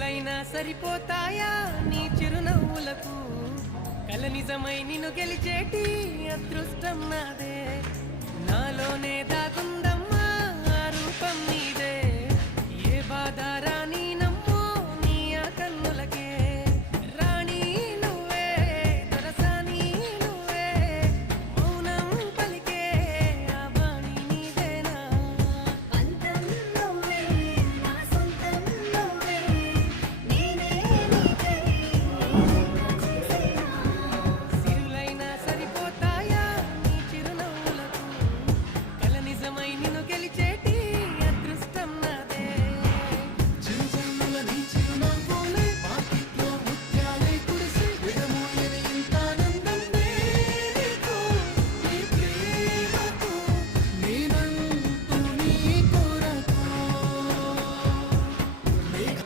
కోట్లైనా సరిపోతాయా నీ చిరునవ్వులకు కల నిజమై నిన్ను గెలిచేటి అదృష్టం నాదే నాలోనే